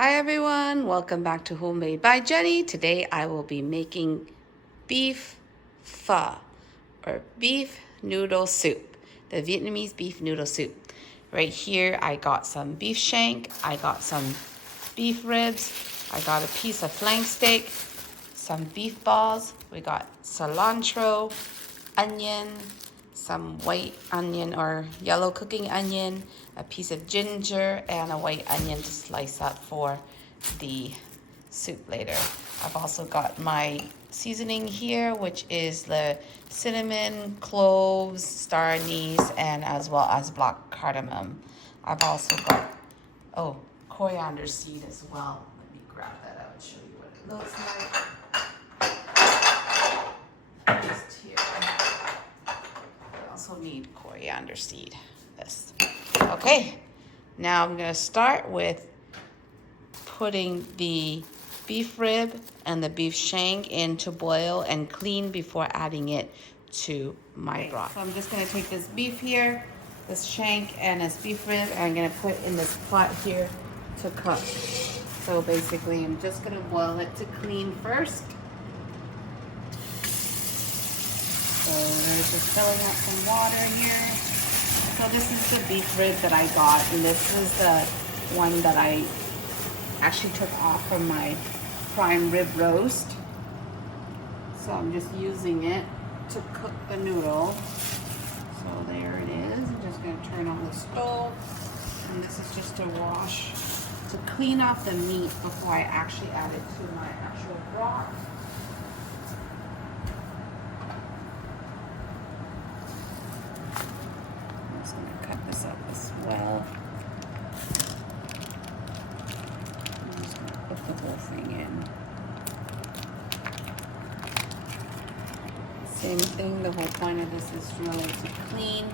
Hi everyone, welcome back to Homemade by Jenny. Today I will be making beef pho or beef noodle soup, the Vietnamese beef noodle soup. Right here I got some beef shank, I got some beef ribs, I got a piece of flank steak, some beef balls, we got cilantro, onion, some white onion or yellow cooking onion, a piece of ginger, and a white onion to slice up for the soup later. I've also got my seasoning here, which is the cinnamon, cloves, star anise, and as well as black cardamom. I've also got, coriander seed as well. Let me grab that out and show you what it looks like. Just here. I also need coriander seed. This. Okay, now I'm going to start with putting the beef rib and the beef shank in to boil and clean before adding it to my broth. So I'm just going to take this beef here, this shank and this beef rib, and I'm going to put in this pot here to cook. So basically I'm just going to boil it to clean first. So there's just filling up some water here. So this is the beef rib that I got, and this is the one that I actually took off from my prime rib roast. So I'm just using it to cook the noodle. So there it is. I'm just going to turn on the stove, and this is just to wash, to clean off the meat before I actually add it to my actual broth. I'm just going to cut this up as well. I'm just going to put the whole thing in. Same thing, the whole point of this is really to clean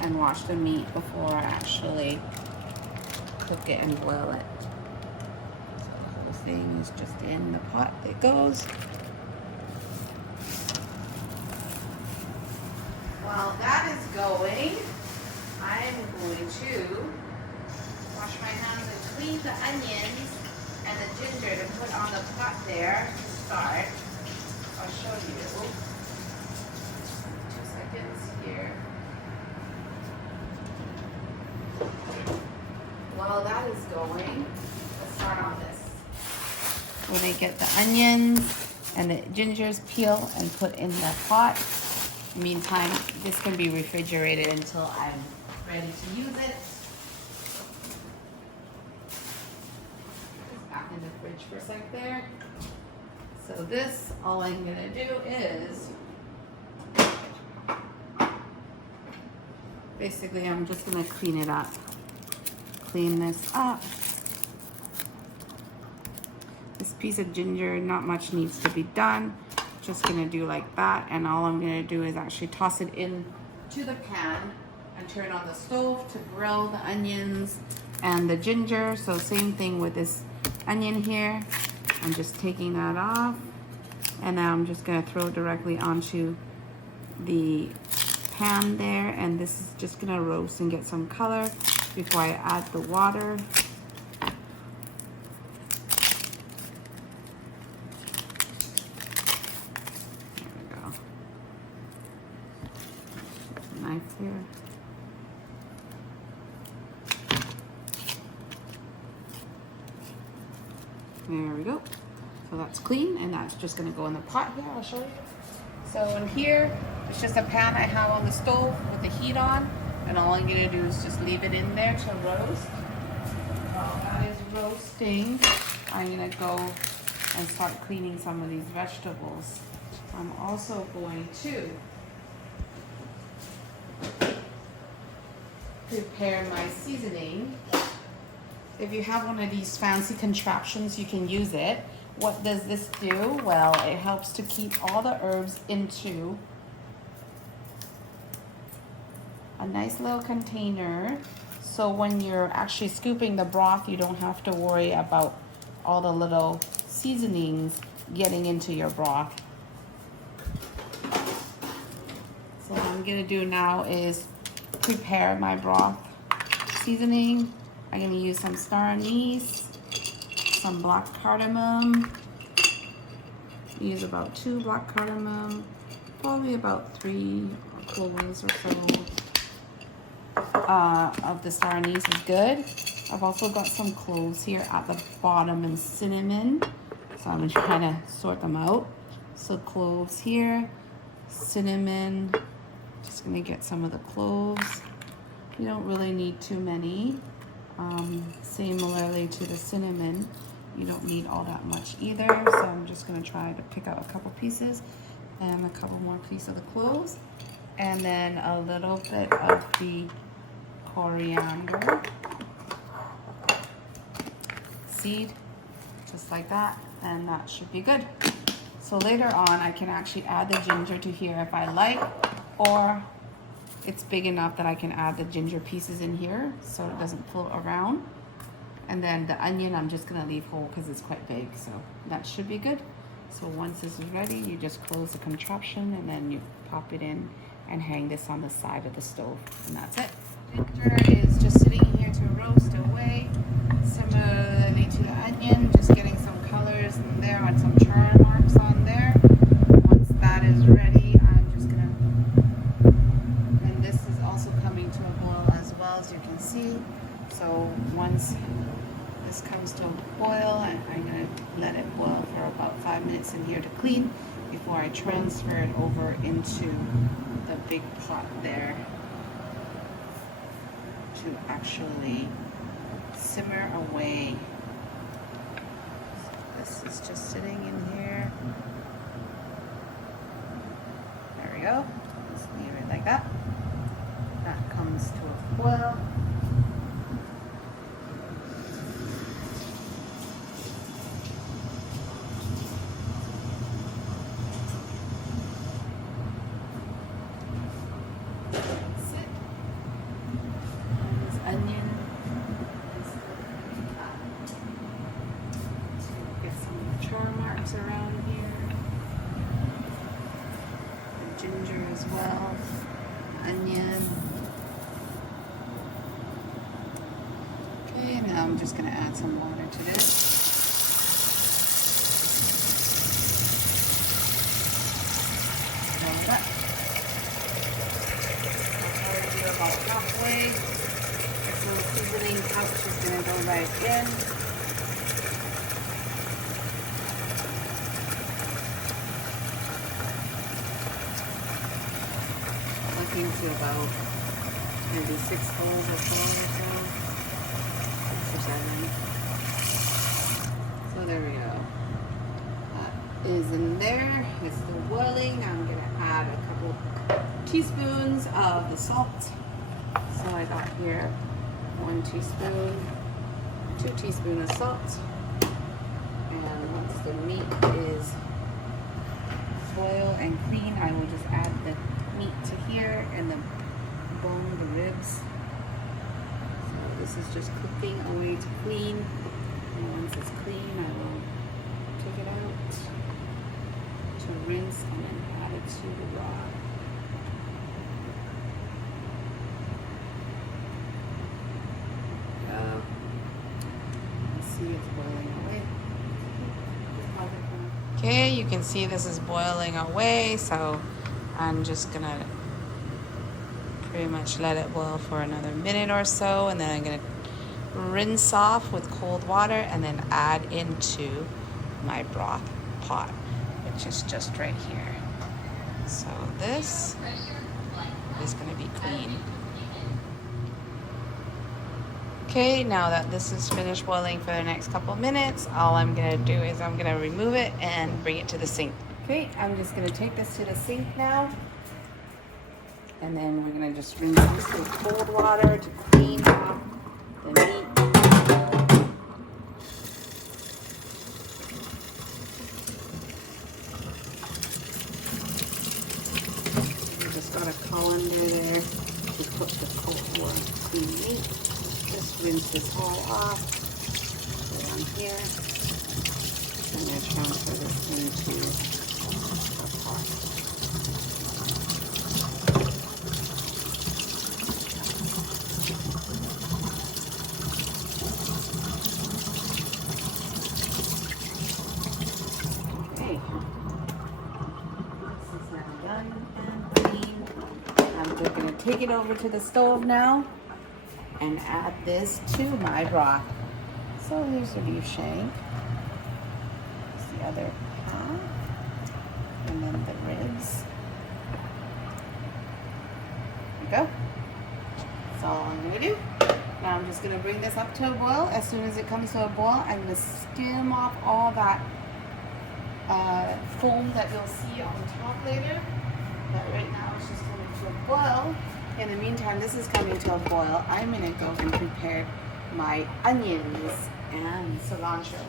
and wash the meat before I actually cook it and boil it. So the whole thing is just in the pot it goes. While that is going, I'm going to wash my hands and clean the onions and the ginger to put on the pot there to start. I'll show you. 2 seconds here. While that is going, let's start on this. When I get the onions and the gingers peeled and put in the pot. Meantime, this can be refrigerated until I'm ready to use it. It's back in the fridge for a sec there. So this, all I'm gonna do is, basically I'm just gonna clean it up. Clean this up. This piece of ginger, not much needs to be done. Just gonna do like that, and all I'm gonna do is actually toss it in to the pan and turn on the stove to grill the onions and the ginger. So same thing with this onion here. I'm just taking that off, and now I'm just gonna throw it directly onto the pan there, and this is just gonna roast and get some color before I add the water. Knife here. There we go. So that's clean, and that's just gonna go in the pot here. I'll show you. So in here, it's just a pan I have on the stove with the heat on, and all I'm gonna do is just leave it in there to roast. While that is roasting, I'm gonna go and start cleaning some of these vegetables. I'm also going to prepare my seasoning. If you have one of these fancy contraptions, you can use it. What does this do? Well, it helps to keep all the herbs into a nice little container. So when you're actually scooping the broth, you don't have to worry about all the little seasonings getting into your broth. So what I'm gonna do now is prepare my broth seasoning. I'm gonna use some star anise, some black cardamom. Use about 2 black cardamom, probably about 3 cloves or so of the star anise is good. I've also got some cloves here at the bottom and cinnamon, so I'm gonna kind of sort them out. So cloves here, cinnamon, just gonna get some of the cloves. You don't really need too many. Similarly to the cinnamon, you don't need all that much either, so I'm just gonna try to pick out a couple pieces and a couple more pieces of the cloves, and then a little bit of the coriander seed, just like that, and that should be good. So later on I can actually add the ginger to here if I like, or it's big enough that I can add the ginger pieces in here so it doesn't float around. And then the onion I'm just gonna leave whole because it's quite big, so that should be good. So once this is ready, you just close the contraption and then you pop it in and hang this on the side of the stove, and that's it. Ginger is just sitting here to roast away. Similarly to the onion, just getting some colors in there and some char marks on there. Once that is ready, I'm just gonna, and this is also coming to a boil as well, as you can see. So once this comes to a boil, I'm going to let it boil for about 5 minutes in here to clean before I transfer it over into the big pot there to actually simmer away. So this is just sitting in here. There we go. Just leave it like that. That comes to a boil. Onion. Get some char marks around here. The ginger as well. Onion. Okay, now I'm just going to add some water to this. Roll it up. I'll probably do about halfway. Little seasoning pouch is going to go right in. Looking to about maybe 6 bowls or so. 6 or 7. So there we go. That is in there. It's still boiling. Now I'm going to add a couple teaspoons of the salt. So I got here 1 teaspoon, 2 teaspoons of salt, and once the meat is boiled and clean, I will just add the meat to here and the bone, the ribs. So this is just cooking away to clean, and once it's clean, I will take it out to rinse and then add it to the broth. It's boiling away. Okay, you can see this is boiling away, so I'm just gonna pretty much let it boil for another minute or so, and then I'm gonna rinse off with cold water and then add into my broth pot, which is just right here. So this is gonna be clean. Okay, now that this is finished boiling for the next couple minutes, all I'm gonna do is I'm gonna remove it and bring it to the sink. Okay, I'm just gonna take this to the sink now. And then we're gonna just rinse this with cold water to clean off the meat. We just got a colander there to cook the cold water clean meat. Just rinse this all off. Put it on here. And then transfer this into the pot. take it over to the stove now and add this to my broth. So here's the beef shank. Here's the other half. And then the ribs. There we go. That's all I'm gonna do. Now I'm just gonna bring this up to a boil. As soon as it comes to a boil, I'm gonna skim off all that foam that you'll see on top later. But right now it's just coming to a boil. In the meantime, this is coming to a boil. I'm gonna go and prepare my onions and cilantro.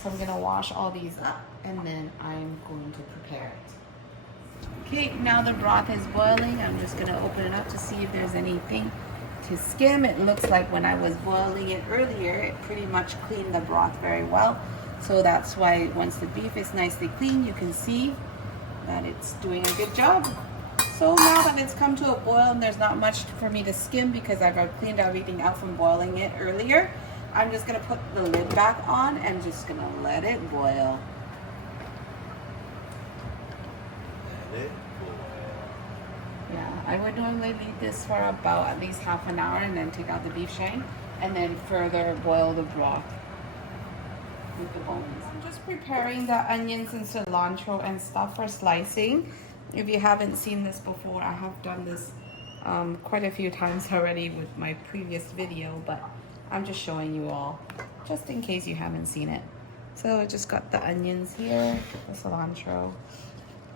So I'm gonna wash all these up and then I'm going to prepare it. Okay, now the broth is boiling. I'm just gonna open it up to see if there's anything to skim. It looks like when I was boiling it earlier, it pretty much cleaned the broth very well. So that's why once the beef is nicely clean, you can see that it's doing a good job. So now that it's come to a boil and there's not much for me to skim because I've cleaned everything out from boiling it earlier, I'm just gonna put the lid back on and just gonna let it boil. Yeah, I would normally leave this for about at least half an hour and then take out the beef shank and then further boil the broth with the bones. I'm just preparing the onions and cilantro and stuff for slicing. If you haven't seen this before, I have done this quite a few times already with my previous video, but I'm just showing you all just in case you haven't seen it. So I just got the onions here, the cilantro,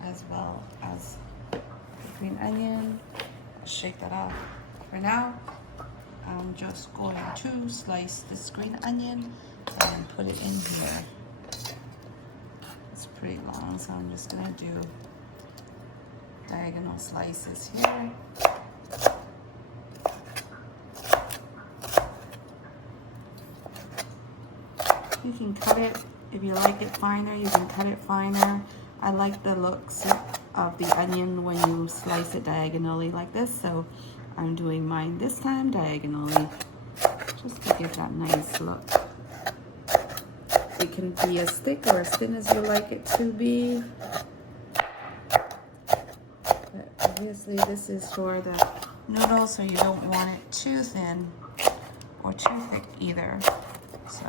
as well as green onion. Shake that off. For now, I'm just going to slice this green onion and put it in here. It's pretty long, so I'm just gonna do diagonal slices here. You can cut it, if you like it finer, you can cut it finer. I like the looks of the onion when you slice it diagonally like this, so I'm doing mine this time diagonally, just to give that nice look. It can be as thick or as thin as you like it to be. But obviously this is for the noodles, so you don't want it too thin or too thick either. So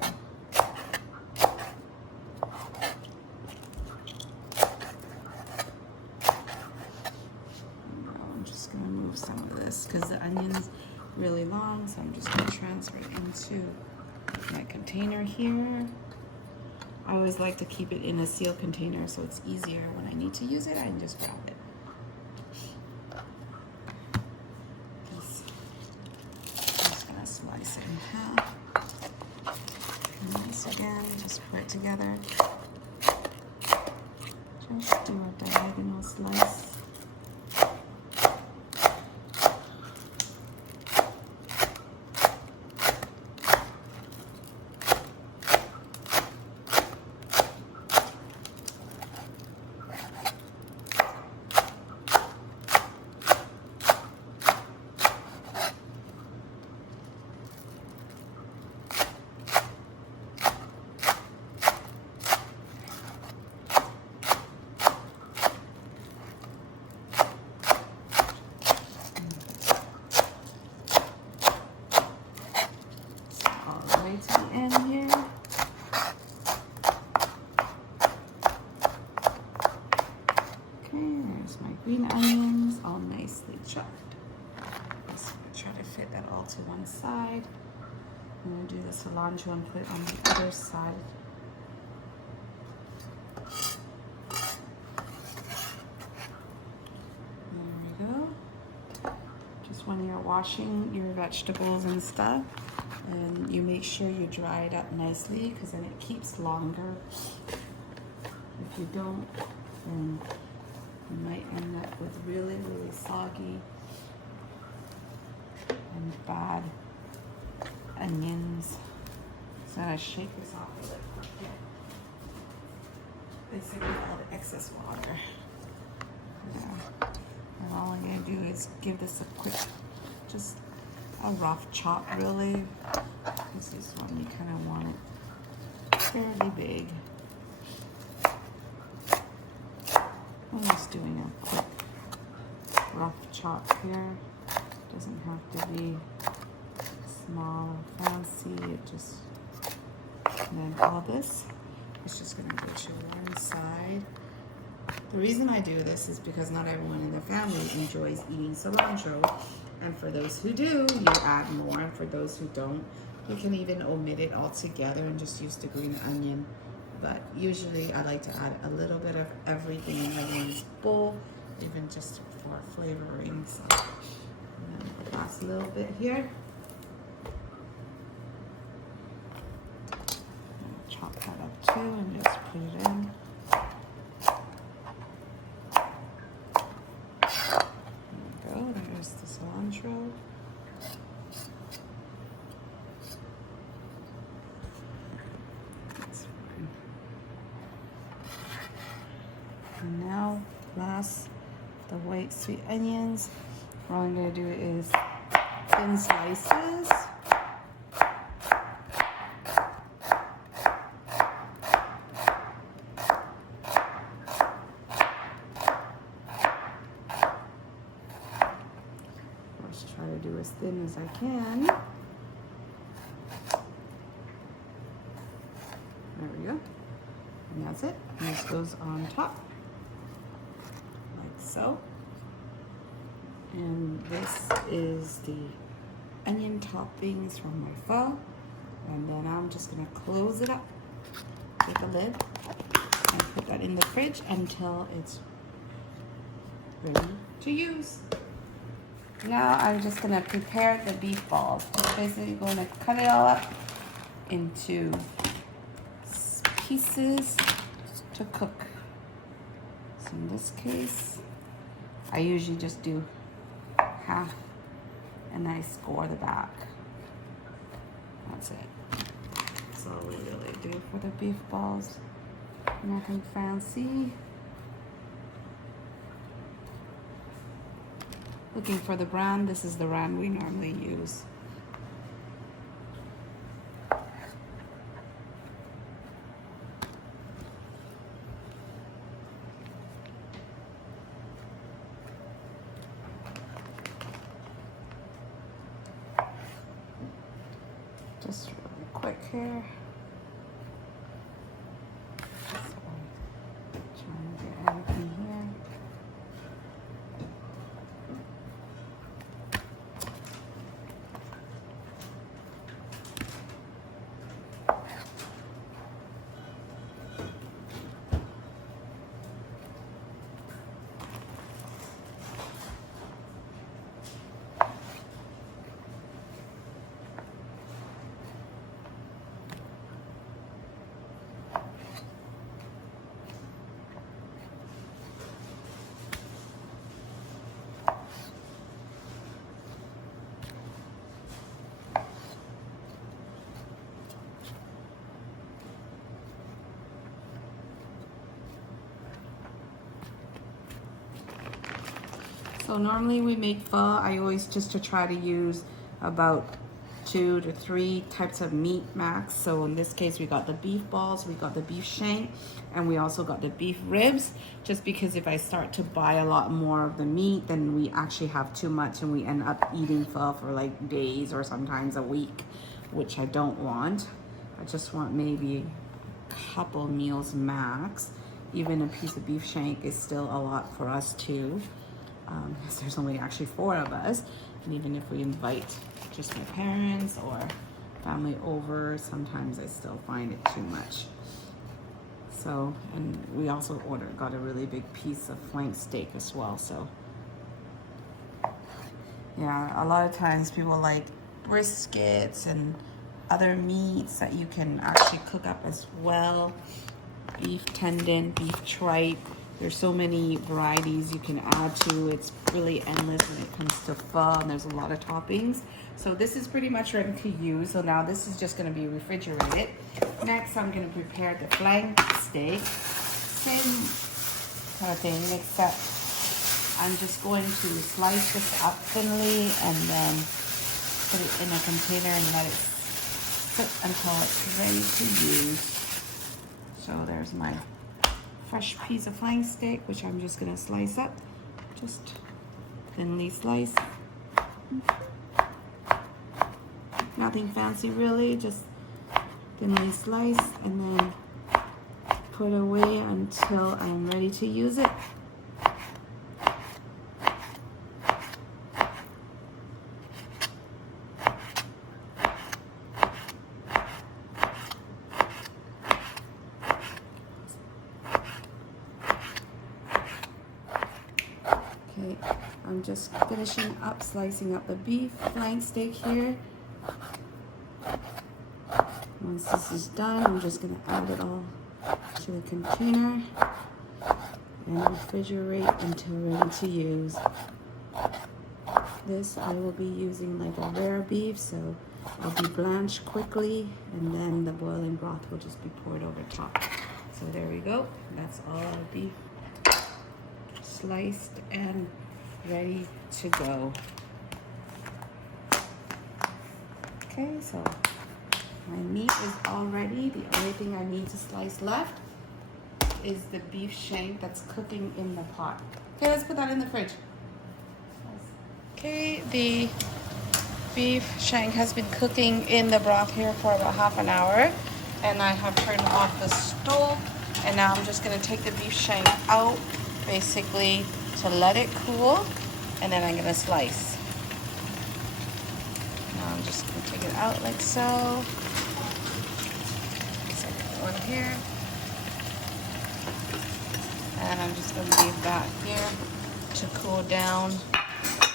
some of this because the onion's really long, so I'm just going to transfer it into my container here. I always like to keep it in a sealed container so it's easier when I need to use it. I can just grab it. Just going to slice it in half. And once again, just put it together. Just do a diagonal slice. To the end here. Okay, there's my green onions, all nicely chopped. So I'm gonna try to fit that all to one side. I'm gonna do the cilantro and put it on the other side. There we go. Just when you're washing your vegetables and stuff, and you make sure you dry it up nicely because then it keeps longer. If you don't, then you might end up with really, really soggy and bad onions. So I shake this off a little bit. Basically all the excess water. Yeah. And all I'm gonna do is give this a quick, just a rough chop really, because this one you kind of want it fairly big. I'm just doing a quick rough chop here. doesn't have to be small or fancy. It just, and then all this is just gonna go to one side. The reason I do this is because not everyone in the family enjoys eating cilantro. And for those who do, you add more. And for those who don't, you can even omit it altogether and just use the green onion. But usually I like to add a little bit of everything in everyone's bowl, even just for flavoring. So, and then the last little bit here. Chop that up too and just put it in. There we go, there's the cilantro. That's fine. And now, last, the white sweet onions. All I'm gonna do is thin slices. Try to do as thin as I can. There we go. And that's it. And this goes on top, like so. And this is the onion toppings from my pho. And then I'm just gonna close it up with a lid and put that in the fridge until it's ready to use. Now I'm just gonna prepare the beef balls. Just basically gonna cut it all up into pieces to cook. So in this case, I usually just do half and I score the back. That's it. That's all we really do for the beef balls. Nothing fancy. Looking for the brand, this is the brand we normally use. Just really quick here. Trying to get everything here. So normally we make pho. I always just to try to use about 2 to 3 types of meat max. So in this case, we got the beef balls, we got the beef shank, and we also got the beef ribs. Just because if I start to buy a lot more of the meat, then we actually have too much and we end up eating pho for like days or sometimes a week, which I don't want. I just want maybe a couple meals max. Even a piece of beef shank is still a lot for us too. Because there's only actually 4 of us, and even if we invite just my parents or family over, sometimes I still find it too much. So, and we also got a really big piece of flank steak as well. So yeah, a lot of times people like briskets and other meats that you can actually cook up as well. Beef tendon, beef tripe. There's so many varieties you can add to. It's really endless when it comes to pho, and there's a lot of toppings. So this is pretty much ready to use. So now this is just gonna be refrigerated. Next, I'm gonna prepare the flank steak. Same kind of thing, except I'm just going to slice this up thinly and then put it in a container and let it sit until it's ready to use. So there's my fresh piece of flank steak, which I'm just gonna slice up, just thinly slice. Nothing fancy really, just thinly slice and then put away until I'm ready to use it. Okay, I'm just finishing up slicing up the beef flank steak here. Once this is done, I'm just going to add it all to the container and refrigerate until ready to use. This I will be using like a rare beef, so I'll be blanched quickly and then the boiling broth will just be poured over top. So there we go. That's all our beef sliced and ready to go. Okay, so my meat is all ready. The only thing I need to slice left is the beef shank that's cooking in the pot. Okay, let's put that in the fridge. Okay, the beef shank has been cooking in the broth here for about half an hour, and I have turned off the stove, and now I'm just gonna take the beef shank out, basically to let it cool, and then I'm gonna slice. Now I'm just gonna take it out like so. Second one here. And I'm just gonna leave that here to cool down,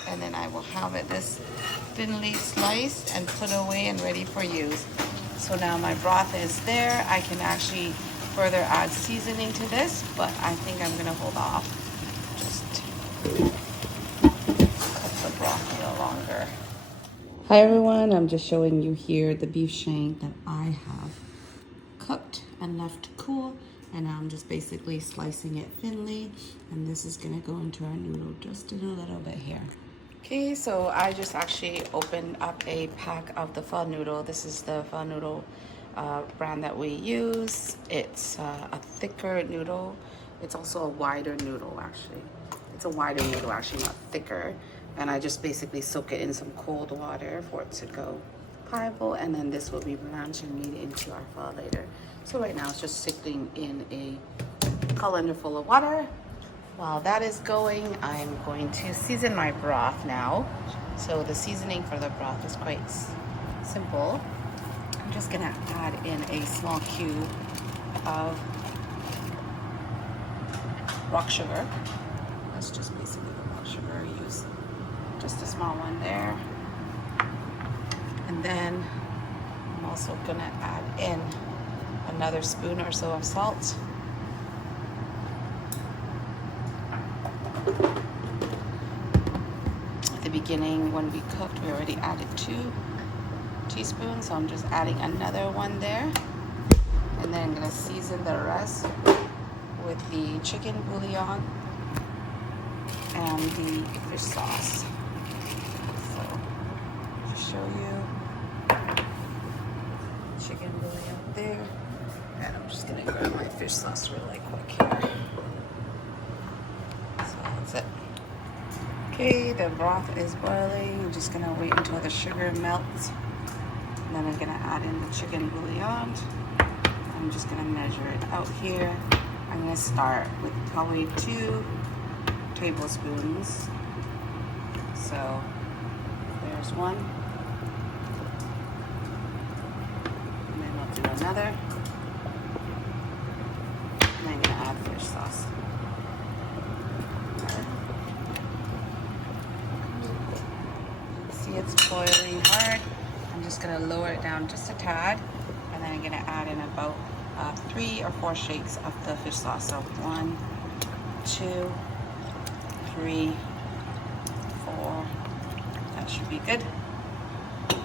and then I will have it this thinly sliced and put away and ready for use. So now my broth is there. I can actually further add seasoning to this, but I think I'm gonna hold off. Just cook the broth a little longer. Hi everyone, I'm just showing you here the beef shank that I have cooked and left to cool, and I'm just basically slicing it thinly, and this is gonna go into our noodle just in a little bit here. Okay, so I just actually opened up a pack of the pho noodle. This is the pho noodle brand that we use. It's a thicker noodle. It's also a wider noodle actually. It's a wider noodle actually, not thicker. And I just basically soak it in some cold water for it to go pliable, and then this will be blanched and made into our pho later. So right now it's just sitting in a colander full of water. While that is going, I'm going to season my broth now. So the seasoning for the broth is quite simple. I'm just gonna add in a small cube of rock sugar. That's just basically the rock sugar I use. Just a small one there. And then I'm also gonna add in another spoon or so of salt. At the beginning, when we cooked, we already added 2 teaspoons, so I'm just adding another one there. And then I'm gonna season the rest with the chicken bouillon and the fish sauce. So, to show you, chicken bouillon there, and I'm just gonna grab my fish sauce really quick here. So that's it. Okay, the broth is boiling. I'm just gonna wait until the sugar melts, and then I'm gonna add in the chicken bouillon. I'm just gonna measure it out here. I'm gonna start with probably 2 tablespoons. So there's one, and then I'll do another, and then I'm gonna add fish sauce. See, it's boiling hard. I'm just gonna lower it down just a tad, and then I'm gonna add in about 3 or 4 shakes of the fish sauce. So 1, 2, 3, 4. That should be good.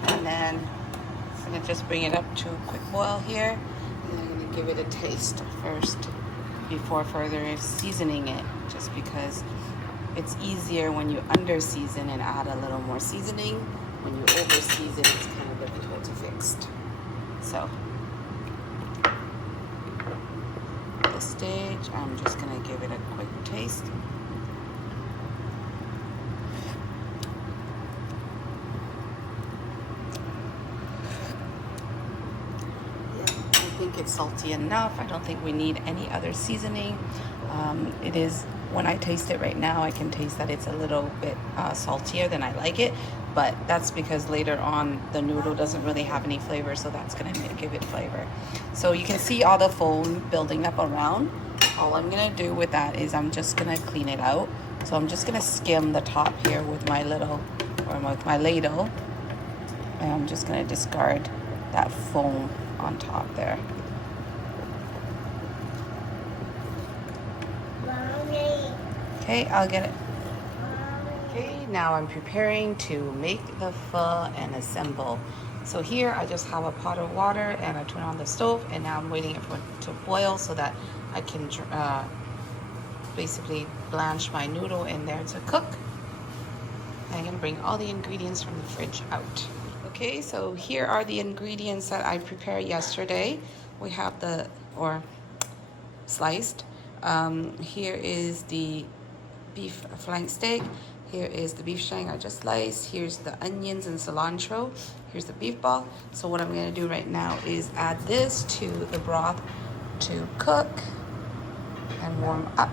And then I'm gonna just bring it up to a quick boil here, and I'm gonna give it a taste first before further seasoning it, just because it's easier when you under season and add a little more seasoning. When you over season, it's kind of difficult to fix. So at this stage, I'm just gonna give it a quick taste. think it's salty enough. I don't think we need any other seasoning. It is, when I taste it right now, I can taste that it's a little bit saltier than I like it, but that's because later on the noodle doesn't really have any flavor, so that's gonna give it flavor. So you can see all the foam building up around. All I'm gonna do with that is I'm just gonna clean it out. So I'm just gonna skim the top here with my little, or with my ladle, and I'm just gonna discard that foam on top there. Okay, I'll get it. Okay, now I'm preparing to make the pho and assemble. So here I just have a pot of water and I turn on the stove, and now I'm waiting for it to boil so that I can basically blanch my noodle in there to cook. I'm gonna bring all the ingredients from the fridge out. Okay, so here are the ingredients that I prepared yesterday. We have or sliced. Here is the beef flank steak. Here is the beef shank I just sliced. Here's the onions and cilantro. Here's the beef ball. So what I'm gonna do right now is add this to the broth to cook and warm up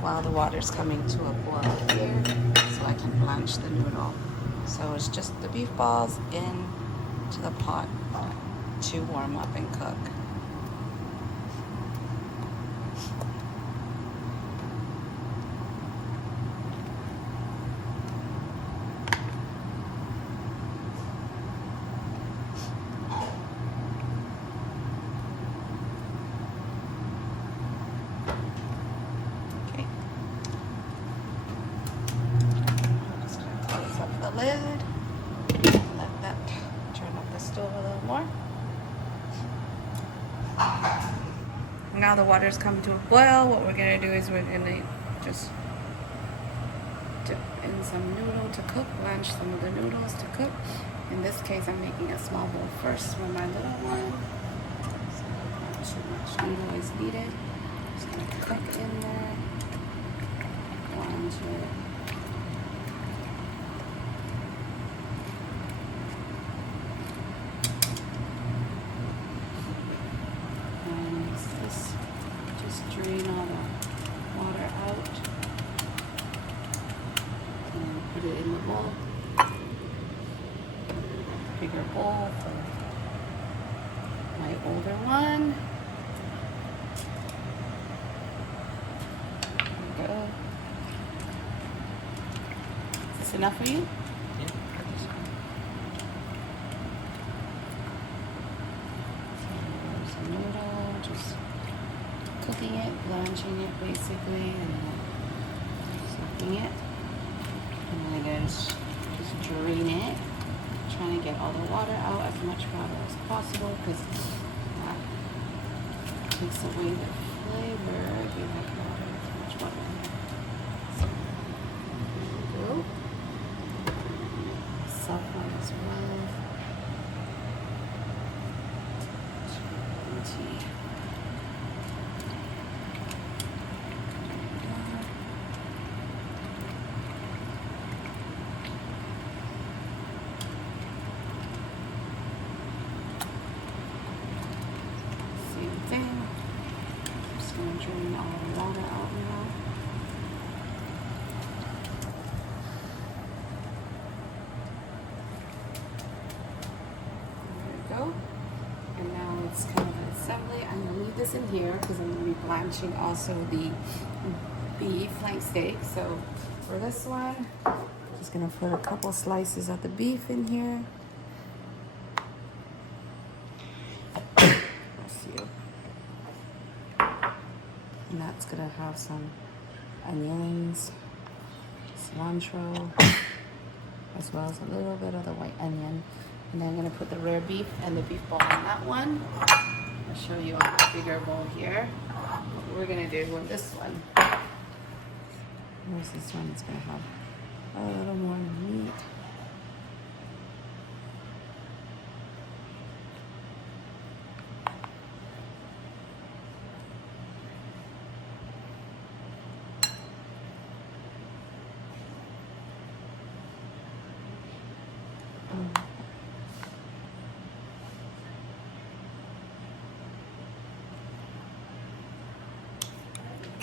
while the water's coming to a boil here, so I can blanch the noodle. So it's just the beef balls into the pot to warm up and cook. Lid, let that turn up the stove a little more. Now the water's come to a boil. What we're gonna do is we're gonna just dip in some noodle to cook, blanch some of the noodles to cook. In this case, I'm making a small bowl first for my little one, so not too much noodle is needed. Just gonna cook in there, blanch it. Drain all the water out and put it in the bowl. Bigger bowl for my older one. There we go. Is this enough for you? Yeah. So there's a noodle, just cooking it, blanching it basically, and then soaking it. And then I just drain it, trying to get all the water out, as much water as possible, because that takes away the flavor if you have water, too much water in there. So there we go. Soft one as well. Tea. Just going to drain all the water out now. There we go. And now it's kind of an assembly. I'm going to leave this in here because I'm going to be blanching also the beef flank steak. So for this one, I'm just going to put a couple slices of the beef in here. And that's gonna have some onions, cilantro, as well as a little bit of the white onion. And then I'm gonna put the rare beef and the beef ball in that one. I'll show you on the bigger bowl here what we're gonna do with this one. Where's this one? It's gonna have a little more meat.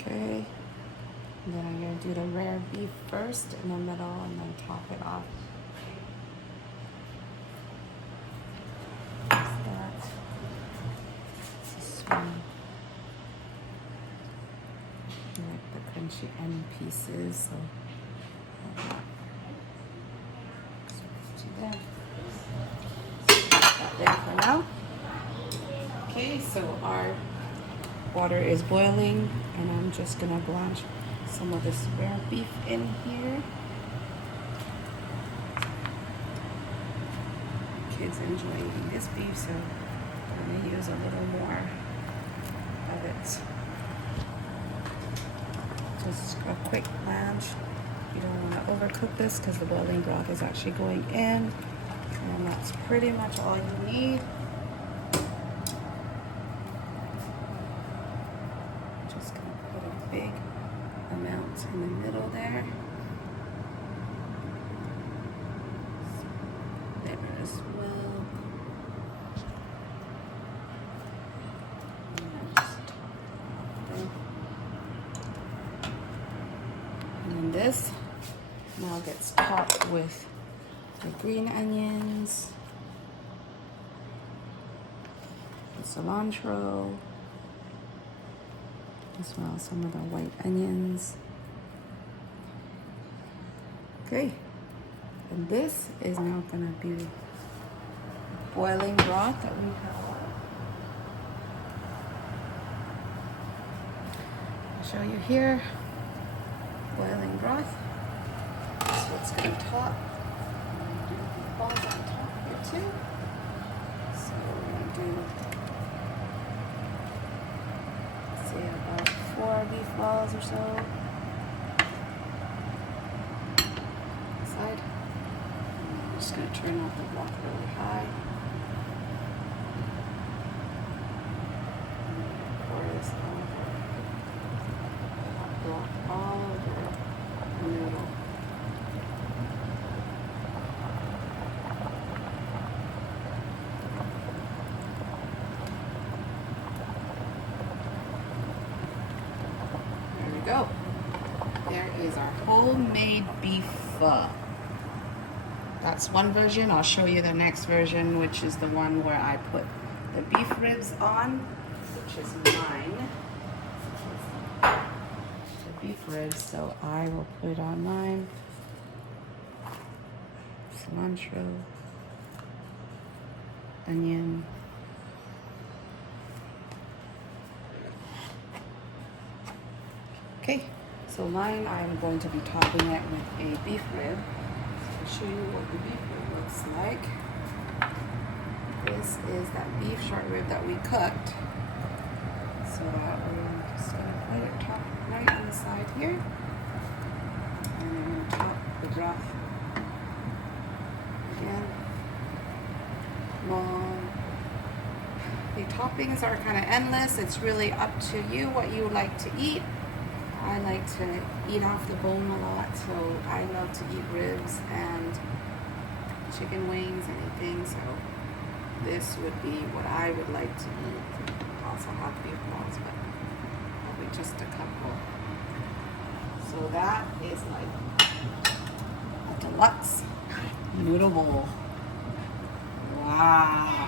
Okay. And then I'm going to do the rare beef first in the middle and then top it off. This one. I like the crunchy end pieces, so let's do that. Put that there for now. Okay, so our water is boiling, and I'm just gonna blanch some of this rare beef in here. Kids enjoy eating this beef, so I'm gonna use a little more of it. Just a quick blanch. You don't want to overcook this because the boiling broth is actually going in, and that's pretty much all you need. Just gonna put a big amount in the middle there. There as well. And this now gets topped with the green onions, the cilantro, as well as some of the white onions. Okay, and this is now gonna be boiling broth that we have. I'll show you here. Boiling broth. That's what's going to top. Do balls on top here too. So we're going to do, say, about 4 beef balls or so. Side. I'm just going to turn off the broth really high. Pour this over. Broth all over the noodle. There we go. There is our homemade beef pho. That's one version. I'll show you the next version, which is the one where I put the beef ribs on, which is mine. Beef ribs, so I will put it on mine. Cilantro, onion, okay. So mine, I'm going to be topping it with a beef rib. So I'll show you what the beef rib looks like. This is that beef short rib that we cooked. So that we're just gonna put it top right on the side here, and then I'm going to top the broth again. Long. The toppings are kind of endless. It's really up to you what you like to eat. I like to eat off the bone a lot, so I love to eat ribs and chicken wings, anything. So this would be what I would like to eat. Also have beef balls, but probably just a couple. So that is like a deluxe noodle bowl. Wow.